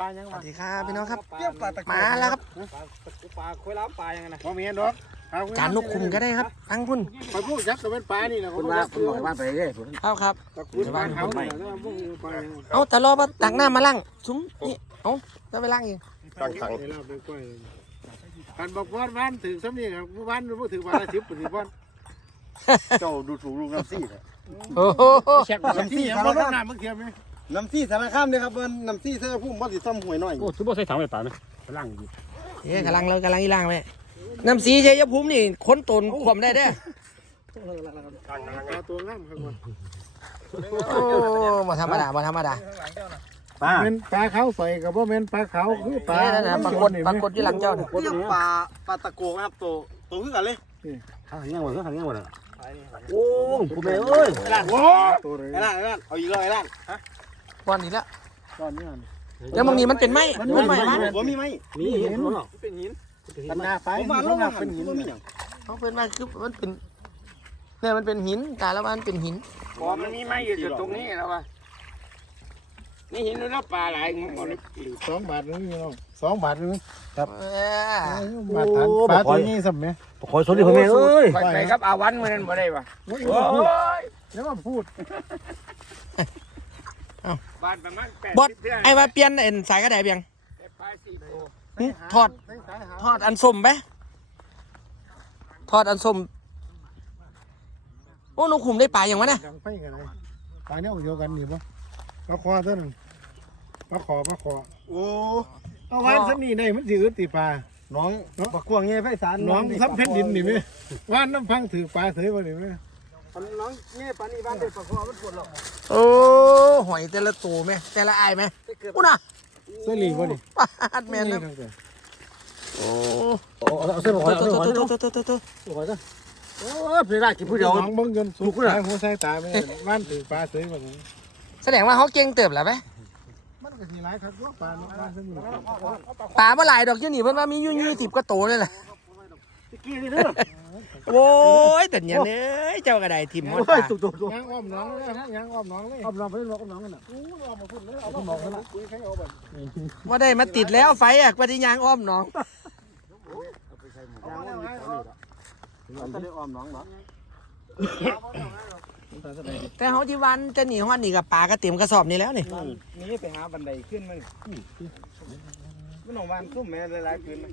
ปลายังสวัสดีครับพี่น้องครับ เปรี้ยวปลาตะมาแล้วครับ ปลาปลาคุยล้ำปลายังไงนะบ่มีอันดอกเอคุยจานนกคุมก็ได้ครับตั้งพุ่นไปพูดยักษ์กับเป็นปลานี่นะคุณว่าคุณบอกว่าไปเรื่อยผมเอาครับตะกุนปลาเขาเนี่ยแล้วพวกปลายังไงเอาแต่รอมาตักหน้ามาล่างซุ้มนี่เอาจะไปล่างเองตั้งขังลาบด้วยกล้วยกันบอกว่าบ้านถึงสำนีครับบ้านบ่ถึงบ้านละสิบถึงบ้านเจ้าดูถูกลุงน้ำซี่โอ้โหน้ำที่ยังบ่ลดน้ำมึงเทียมไหม น้ำซี่สารคามเนี่ยครับมันน้ำซี่เสื้อพุ่มบ่สิซ้ำหวยหน่อยโอ้ทุบบ่ใส่ถังไปป่าไหมพลังดีเฮ้ยกำลังเรากำลังอีล่างไปน้ำสีชัยภูมินี่ค้นตนขวมได้เด้อปลาตัวงามครับว่าโอ้มาธรรมดามาธรรมดาป้าเป็นปลาเขาใส่กับว่าเป็นปลาเขาคือปลาเฮ้ยนั่นนะปรากฏปรากฏที่หลังเจ้าน่ะเปรี้ยวปลาปลาตะโกนะครับตัวตัวคือกันเลยทางยังหมดทางยังหมดอะโอ้ผมเอ้ยไอ้ล่างโอ้ตัวเลยไอ้ล่างไอ้ล่างเอาอีกแล้วไอ้ล่าง ก้อนนี้ละตอนนี้แล้วบางนี้มันเป็นไม้มันไม้มันผมมีไหมมีเห็นมั้งเป็นหินตันนาไฟผมมามันแล้วนันะบเป็นหินบ่มีหยังเขาเป็นไม้คือมันเป็นเนี่ยมันเป็นหินกาแล้วมันเป็นหินพอมันมีไม้อยู่จุดตรงนี้แล้ววะนี่เห็นแล้วปลาหลายงงเลยสองบาทนึงน้องสองบาทนึงเอ้ยบาทฐานปลาตัวนี้สัมไหมขอสวัสดีพ่อแม่เอ้ยไปไปกับอาวันเมื่อนั้นบ่ได้ปะโอ้โอ้ยแล้วมาพูด บ้านประมาณแปดบอสสิบเดือนไอ้ว่าเปลี่ยนเอ็นสายกระไดเบียงแต่ปลาสี่โตหึทอด ทอดอันส้มไหมทอดอันส้มโอ้นกขุมได้ปลาอย่างวะเนี่ยดังไฟกันเลยปลาเนี่ยเดียวกันนี่ปะปลาคอเท่านั้นปลาคอปลาคอโอ้เอาวันสันนี่ได้มันสิอึดตีปลาน้อง ปลากวางเงี้ยไฟสารน้องซับเพชรดินนี่ไหมว่านน้ำพังถือปลาเสยบ่นี่ไหม น้องเงี้ยปลานี่บ้านเด็กปลาคอมันปวดหรอกโอ้หอยแต่ละตัวไหมแต่ละอายไหมอู้น่ะเสลีบ่นี่ปาดแมนนี่นะทั้งแต่โอ้เอาเส้นหอยตัวเอาตัวเส้นหอยตัวตัวตัวตัวหอยซะโอ้ยพี่ได้กินผู้เดียวน้องเบิ่งจนสุกตาหัวใส่ตาไปว่านถือปลาเสยบ่นี่แสดงว่าเขาเก่งเติบแล้วไหมมันก็สิหลายครับว่าปลาเนาะว่านสันนี่ปลาเมื่อไหร่ดอกอยี่นี่เพิ่นว่ามีอยู่ยี่สิบก็โตเลยแหละกี้นี่เด้อ โอ้ยแต่เนี่ยเน้ยเจ้ากระไดทิมหมดปลาตุกตุกตุกยางอ้อมน้องเลยฮะยางอ้อมน้องเลยเอาน้องไปลอกน้องกันน่ะอู้อ้อมมาพุ่นเลยเอามาพุ่นเลยคุยใครเอาบัดว่าได้มาติดแล้วไฟอะปฏิญางอ้อมหน้องเอามาแล้วให้เอาจะได้ออมน้องเนาะแต่เขาที่วันจะหนีห้อนนี่กับปลาก็เต็มกระสอบนี่แล้วนี่นี่ไปหาบันไดขึ้นมันมันออกมาซุ่มแม่หลายๆคืนมัน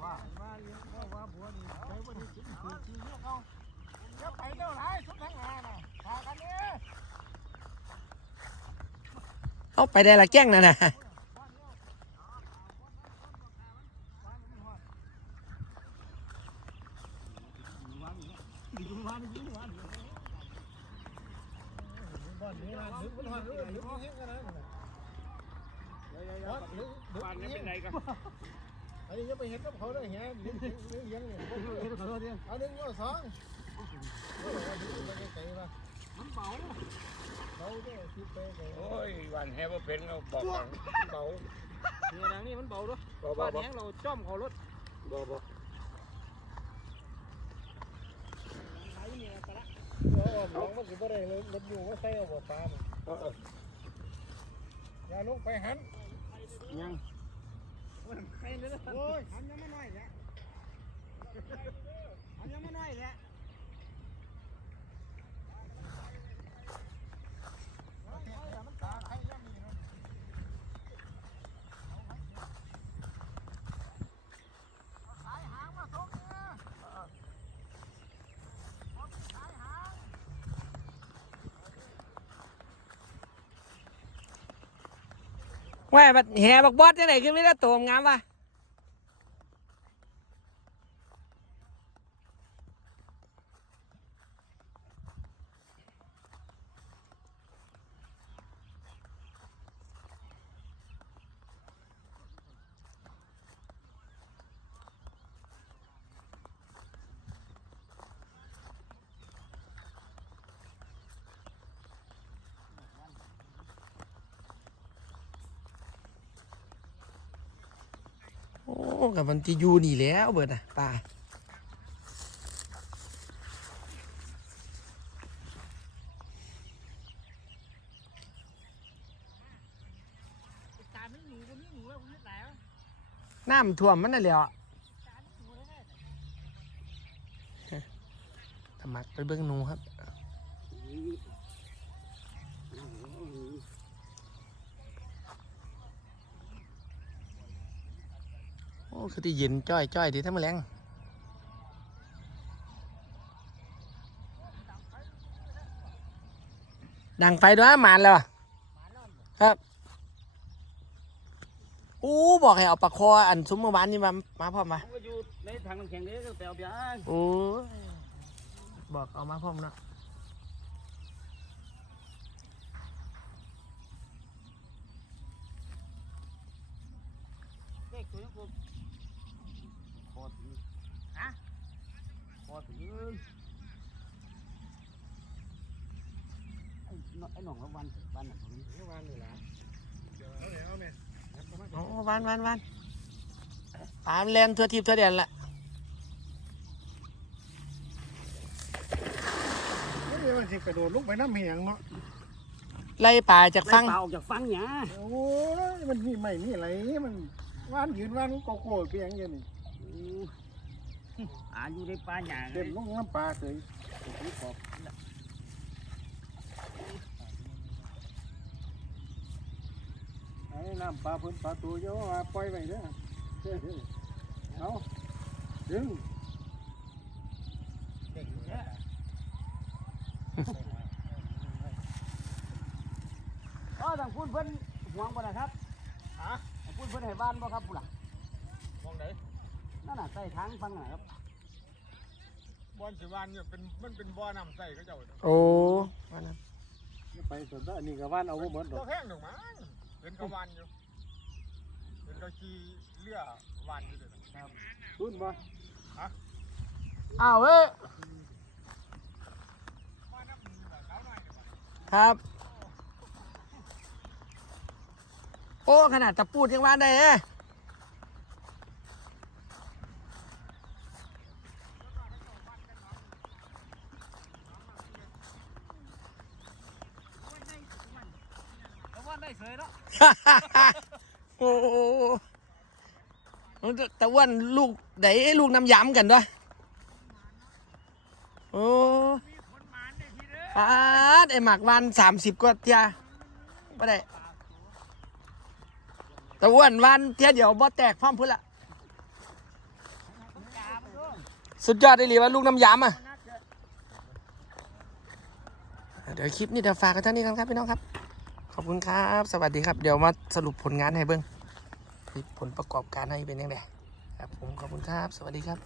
ยืนน้ำตื้นเนี่ยเนี่ยเอาไปได้ละแก้งนั่นน่ะบ้านนี้เป็นไรกัน อันนี้จะไปเห็นกับเขาได้แฮะเลี้ยงเลี้ยงเลี้ยงเนี่ยเอาหนึ่งเอาสองมันเบาเบาด้วยคิดไปเลยโอ้ยวันแฮบ่เป็นเราบอกกันเบานี่นางนี่มันเบาด้วยเบาบ้านเบาแหงเราจ้อมเขารถเบาเบาน้องมันสิบ่ได้เลยรถอยู่ว่าใส่เอาบ่ปลาอย่าลงไปหันยัง ยหันยังไม่น้อยแหละหันยังไม่น้อยแหละว่าบัดแห่บักบอสที่ไหนขึ้นไม่ได้ตัวงามวะ กับมันที่อยู่นี่แล้วเบิดอะป่าน้ำท่วมมันน่ะแหล้วสมัครไปเบิ้งหนูครับ คือที่เย็นจ้อยจ้อยดีทั้งแมลงดังไฟด้วยหมานแล้วอะครับอู้บอกให้เอาปลาคออันซุ้มเมื่อวานนี่มามาพร้อมมาผมก็อยู่ในถังน้ำแข็งเด้ก็ไปเอาเบียร์โอ้ยบอกเอามาพร้อมเนาะเด็กตัวนี้กูคอถึงฮะคอ ถึงไอ้น้องไอ้หน่องละวันวันน่ะผมวันนี่ล่ะเดี๋ยวเอาเดี๋ยวเอาแม่โอ้วานวานวานปลามันแลนทั่วทิพย์ทั่วแดนละเฮ้ยมันสิกระโดดลงไปน้ำเหียงเนาะไล่ปลาจากฟังเปล่าออกจากฟังหยาโอ้ยมันมีไม่มีอะไรมันว่านยืนว่านโกโก้เพียงอย่างนี้ อาอยู่ในป่าหยาเลเต็ยมลงน้ำปลาเลยโอ้โหขอบไอ้น้ำปลาเพิ่นปลาตัวเยอะว่าปล่อยไว้เด้อเอาดึงอ๋อทางพูดเพิ่นห่วงบ่ล่ะครับฮะทางพูดเพิ่นให้บ้านบ่ครับพุ่นล่ะมองไหน นั่นน่ะใต้ทางฟังน่ะครับบอนสิวานเนี่ยเป็นมันเป็นบ่อน้ำใสเขาเจ้าโอ้วานนะไปสวนอันนี้ก็ว่านเอาบ่หมดดอกก็แห้งหนึ่งมั้งเป็นกระวันอยู่เป็นกระชีเรือวันอยู่เลยนะทุนบ่อ้าวเว้ยครับ โอ้ ขนาดตะปูดยังวานได้เอ้ย โอ้โหมันตะอ้วันลูกไดลูกน้ำย้ำกันด้วยโอ้ปาดไอหมากวันสามสิบกว่าเทียไม่ได้ตะอ้วันวันเทียเดี๋ยวบ่แตกพร้อมพุ่นละสุดยอดได้เลยว่าลูกน้ำย้ำอะ เดี๋ยวคลิปนี้เดี๋ยวฝากกันเท่านี้กันครับพี่น้องครับ ขอบคุณครับ สวัสดีครับ เดี๋ยวมาสรุปผลงานให้เบิ้งผลประกอบการให้เป็นยังไงครับผมขอบคุณครับ สวัสดีครับ